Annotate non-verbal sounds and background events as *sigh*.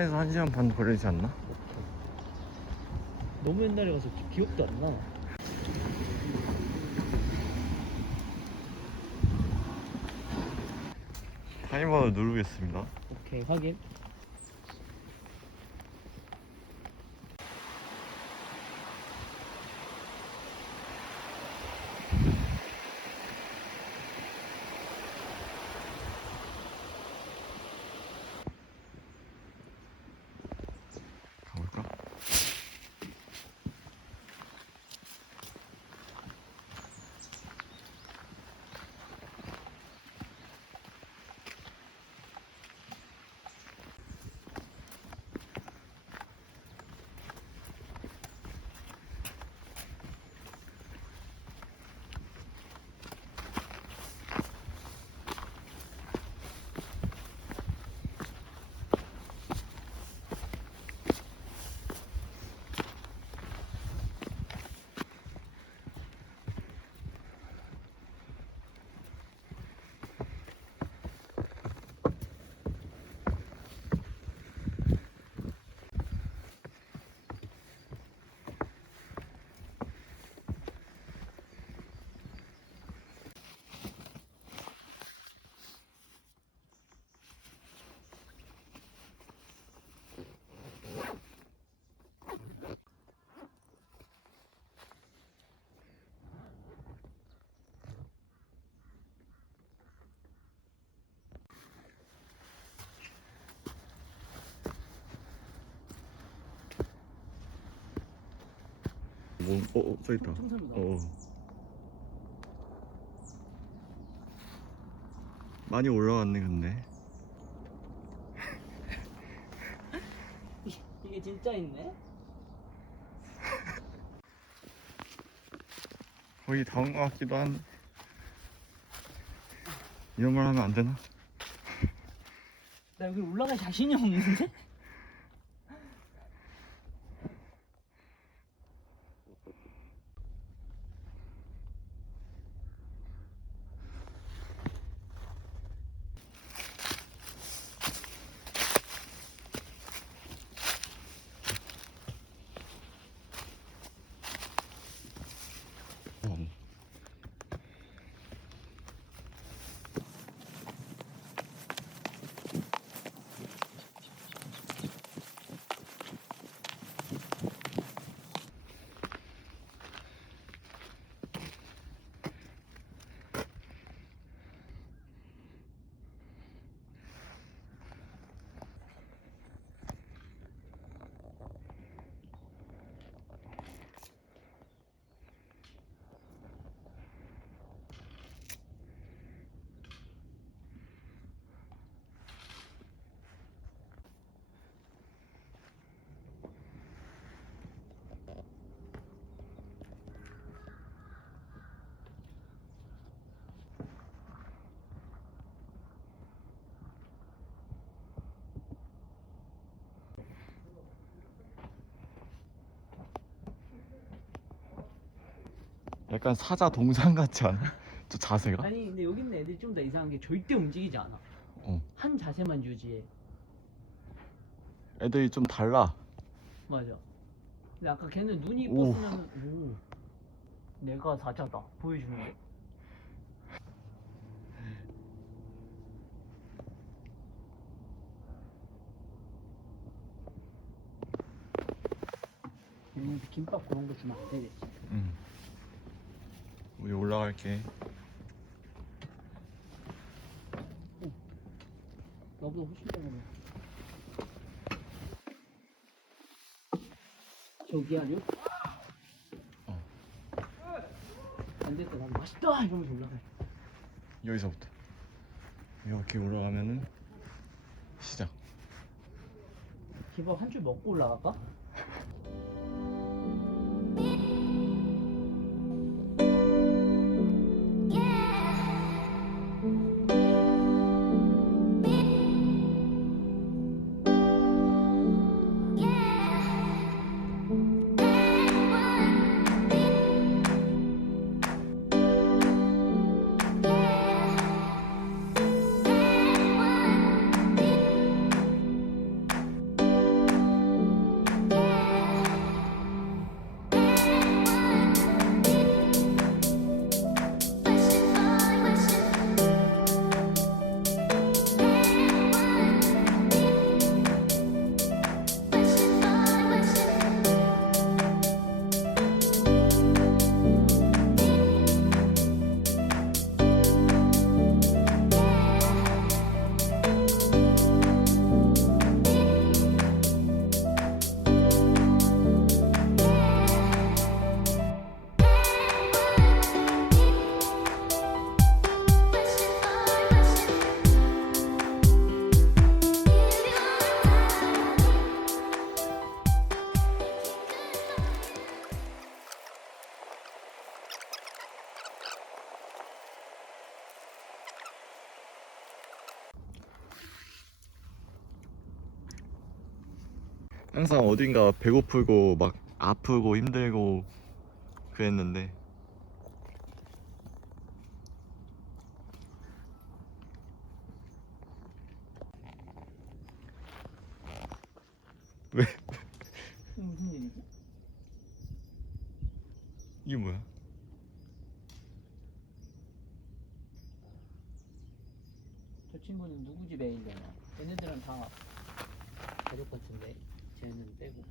1시간에서 1시간 반 걸리지 않나? 너무 옛날에 가서 기- 기억도 안 나. 타이머를 누르겠습니다. 오케이 확인. 뭐, 어, 어, 저 있다. 청소입니다. 어. 어. 많이 올라왔네, 근데. 이게 진짜 있네? 거의 다 온 것 같기도 한데. 이런 걸 하면 안 되나? 나 여기 올라갈 자신이 없는데? 약간 사자 동상 같지 않아? *laughs* 저 자세가? 아니 근데 여기 있는 애들이 좀 더 이상한 게 절대 움직이지 않아. 어. 한 자세만 유지해. 애들이 좀 달라. 맞아. 근데 아까 걔는 눈이 오. 이뻤으면 오. 내가 사자다 보여주는 거. 얘는 김밥 그런 거 주면 안 되겠지. 응. 우리 올라갈게. 나보다 훨씬 작으네. 저기 아니요? 어. 안 됐다. 난 맛있다 이러면서 올라가. 여기서부터. 이렇게 올라가면은 시작. 김밥 한 줄 먹고 올라갈까? 항상 어딘가 배고프고 막 아프고 힘들고 그랬는데 왜 무슨 *laughs* 일이지? 이게 뭐야? 저 친구는 누구 집에 있려나? 얘네들은 다 가족 같은데 쟤는 빼고